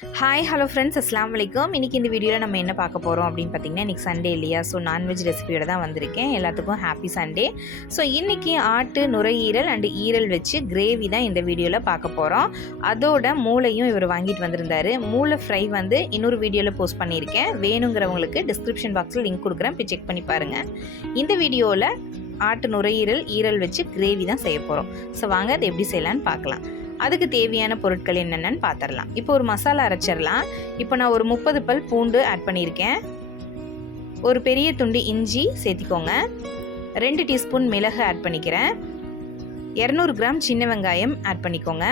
Hi hello friends அஸ்லாம் வலைக்கம் இன்றைக்கி இந்த வீடியோவில் நம்ம என்ன பார்க்க போகிறோம் அப்படின்னு பார்த்தீங்கன்னா இன்றைக்கி சண்டே இல்லையா? ஸோ நான்வெஜ் ரெசிபியோட தான் வந்திருக்கேன். எல்லாத்துக்கும் ஹாப்பி சண்டே ஸோ இன்றைக்கி ஆட்டு நுரையீரல் அண்டு ஈரல் வச்சு கிரேவி தான் இந்த வீடியோவில் பார்க்க போகிறோம் அதோட மூளையும் இவர் வாங்கிட்டு வந்திருந்தார். மூளை ஃப்ரை வந்து இன்னொரு வீடியோவில் போஸ்ட் பண்ணியிருக்கேன். வேணுங்கிறவங்களுக்கு டிஸ்கிரிப்ஷன் பாக்ஸில் லிங்க் கொடுக்குறேன். போய் செக் பண்ணி பாருங்கள் இந்த வீடியோவில் ஆட்டு நுரையீரல் ஈரல் வச்சு கிரேவி தான் செய்ய போகிறோம் ஸோ வாங்க அது எப்படி செய்யலான்னு பார்க்கலாம். அதுக்கு தேவையான பொருட்கள் என்னென்னு பார்த்துடலாம் இப்போ ஒரு மசாலா அரைச்சிடலாம். இப்போ நான் ஒரு முப்பது பல் பூண்டு ஆட் பண்ணியிருக்கேன். ஒரு பெரிய துண்டு இஞ்சி சேர்த்திக்கோங்க. ரெண்டு டீஸ்பூன் மிளகு ஆட் பண்ணிக்கிறேன். இரநூறு கிராம் சின்ன வெங்காயம் ஆட் பண்ணிக்கோங்க.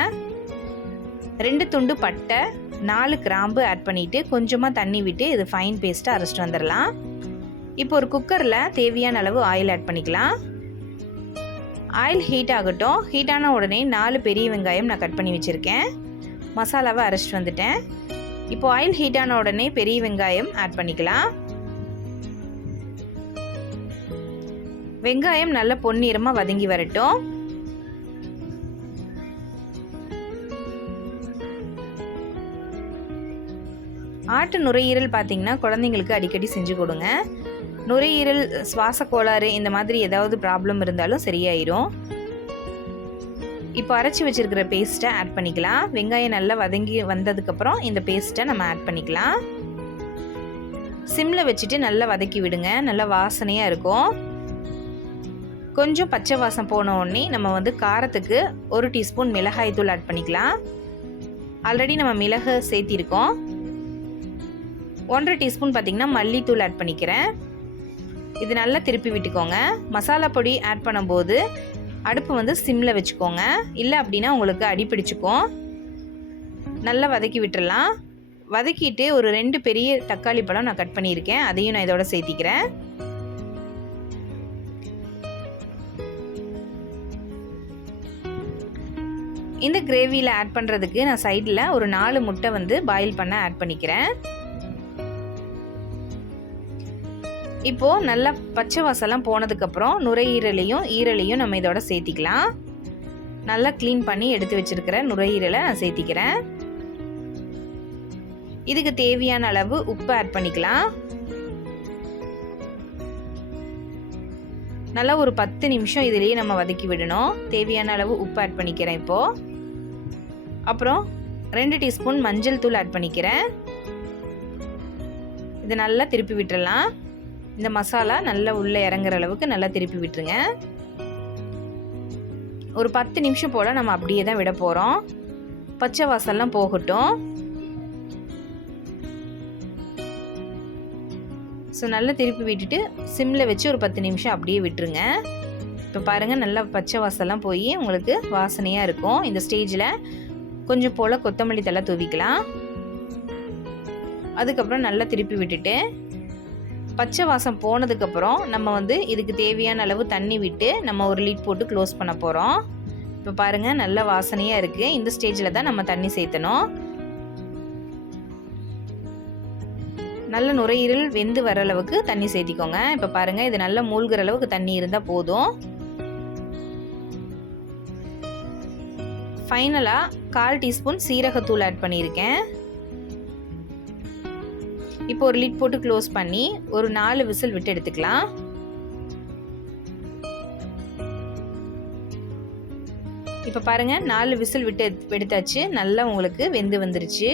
ரெண்டு துண்டு பட்டை நாலு கிராம்பு ஆட் பண்ணிவிட்டு கொஞ்சமாக தண்ணி விட்டு இது ஃபைன் பேஸ்ட்டாக அரைச்சிட்டு வந்துடலாம். இப்போ ஒரு குக்கரில் தேவையான அளவு ஆயில் ஆட் பண்ணிக்கலாம். ஆயில் ஹீட் ஆகட்டும். ஹீட்டான உடனே நாலு பெரிய வெங்காயம் நான் கட் பண்ணி வச்சுருக்கேன். மசாலாவை அரைச்சிட்டு வந்துட்டேன். இப்போ ஆயில் ஹீட்டான உடனே பெரிய வெங்காயம் ஆட் பண்ணிக்கலாம். வெங்காயம் நல்ல பொன்னிறமாக வதங்கி வரட்டும். ஆட்டு நுரையீரல் பார்த்தீங்கன்னா குழந்தைங்களுக்கு அடிக்கடி செஞ்சு கொடுங்க. நுரையீரல் சுவாச கோளாறு இந்த மாதிரி ஏதாவது ப்ராப்ளம் இருந்தாலும் சரியாயிரும். இப்போ அரைச்சி வச்சுருக்கிற பேஸ்ட்டை ஆட் பண்ணிக்கலாம். வெங்காயம் நல்லா வதங்கி வந்ததுக்கப்புறம் இந்த பேஸ்ட்டை நம்ம ஆட் பண்ணிக்கலாம். சிம்மில் வச்சுட்டு நல்லா வதக்கி விடுங்க. நல்லா வாசனையாக இருக்கும். கொஞ்சம் பச்சை வாசம் போன உடனே நம்ம வந்து காரத்துக்கு ஒரு டீஸ்பூன் மிளகாய் தூள் ஆட் பண்ணிக்கலாம். ஆல்ரெடி நம்ம மிளகு சேர்த்திருக்கோம். ஒன்றரை டீஸ்பூன் பார்த்திங்கன்னா மல்லித்தூள் ஆட் பண்ணிக்கிறேன். இது நல்லா திருப்பி விட்டுக்கோங்க. மசாலா பொடி ஆட் பண்ணும்போது அடுப்பு வந்து சிம்மில் வச்சுக்கோங்க. இல்லை அப்படின்னா உங்களுக்கு அடி பிடிச்சிக்கும். நல்லா வதக்கி விட்டுடலாம் வதக்கிட்டு ஒரு ரெண்டு பெரிய தக்காளி பழம் நான் கட் பண்ணியிருக்கேன். அதையும் நான் இதோட சேர்த்திக்கிறேன். இந்த கிரேவியில் ஆட் பண்ணுறதுக்கு நான் சைடில் ஒரு நாலு முட்டை வந்து பாயில் பண்ண ஆட் பண்ணிக்கிறேன். இப்போது நல்லா பச்சை வாசலாம் போனதுக்கப்புறம் நுரையீரலையும் ஈரலையும் நம்ம இதோட சேர்த்திக்கலாம். நல்லா க்ளீன் பண்ணி எடுத்து வச்சுருக்கிற நுரையீரலை நான் சேர்த்திக்கிறேன். இதுக்கு தேவையான அளவு உப்பு ஆட் பண்ணிக்கலாம். நல்லா ஒரு பத்து நிமிஷம் இதுலேயே நம்ம வதக்கி விடணும். தேவையான அளவு உப்பு ஆட் பண்ணிக்கிறேன் இப்போது அப்புறம் ரெண்டு டீஸ்பூன் மஞ்சள் தூள் ஆட் பண்ணிக்கிறேன். இது நல்லா திருப்பி விட்டுறலாம். இந்த மசாலா நல்லா உள்ளே இறங்குற அளவுக்கு நல்லா திருப்பி விட்டுருங்க. ஒரு பத்து நிமிஷம் போல் நம்ம அப்படியே தான் விட போகிறோம் பச்சை வாசல்லாம் போகட்டும். ஸோ நல்லா திருப்பி விட்டுட்டு சிம்மில் வச்சு ஒரு பத்து நிமிஷம் அப்படியே விட்டுருங்க. இப்போ பாருங்கள் நல்லா பச்சை வாசல்லாம் போய் உங்களுக்கு வாசனையாக இருக்கும். இந்த ஸ்டேஜில் கொஞ்சம் போல் கொத்தமல்லி தலை தூவிக்கலாம். அதுக்கப்புறம் நல்லா திருப்பி விட்டுட்டு பச்சை வாசம் போனதுக்கப்புறம் நம்ம வந்து இதுக்கு தேவையான அளவு தண்ணி விட்டு நம்ம ஒரு லீட் போட்டு க்ளோஸ் பண்ண போகிறோம் இப்போ பாருங்கள் நல்ல வாசனையாக இருக்குது இந்த ஸ்டேஜில் தான் நம்ம தண்ணி சேர்த்தணும். நல்ல நுரையீரல் வெந்து வர அளவுக்கு தண்ணி சேர்த்திக்கோங்க. இப்போ பாருங்கள் இது நல்லா மூழ்கிற அளவுக்கு தண்ணி இருந்தால் போதும். ஃபைனலாக கால் டீஸ்பூன் சீரகத்தூள் ஆட் பண்ணியிருக்கேன். இப்போ ஒரு லிட் போட்டு க்ளோஸ் பண்ணி ஒரு நாலு விசில் விட்டு எடுத்துக்கலாம். இப்போ பாருங்கள் நாலு விசில் விட்டு எடுத்தாச்சு. நல்லா உங்களுக்கு வெந்து வந்துருச்சு.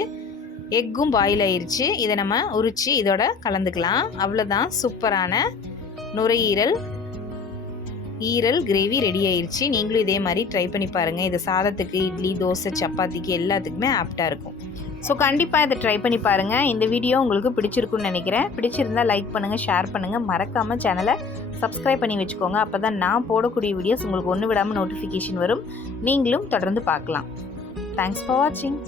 எக்கும் பாயில் ஆயிருச்சு இதை நம்ம உரித்து இதோட கலந்துக்கலாம். அவ்வளோதான் சூப்பரான நுரையீரல். ஈரல் கிரேவி ரெடி ஆயிடுச்சு நீங்களும் இதே மாதிரி ட்ரை பண்ணி பாருங்கள் இது சாதத்துக்கு இட்லி தோசை சப்பாத்திக்கு எல்லாத்துக்குமே ஆப்டாக இருக்கும். ஸோ கண்டிப்பாக இதை ட்ரை பண்ணி பாருங்கள் இந்த வீடியோ உங்களுக்கு பிடிச்சிருக்குன்னு நினைக்கிறேன். பிடிச்சிருந்தால் லைக் பண்ணுங்கள் ஷேர் பண்ணுங்கள் மறக்காமல் சேனலை சப்ஸ்கிரைப் பண்ணி வச்சுக்கோங்க. அப்போ தான் நான் போடக்கூடிய வீடியோஸ் உங்களுக்கு ஒன்று விடாமல் நோட்டிஃபிகேஷன் வரும். நீங்களும் தொடர்ந்து பார்க்கலாம். தேங்க்ஸ் ஃபார் வாட்சிங்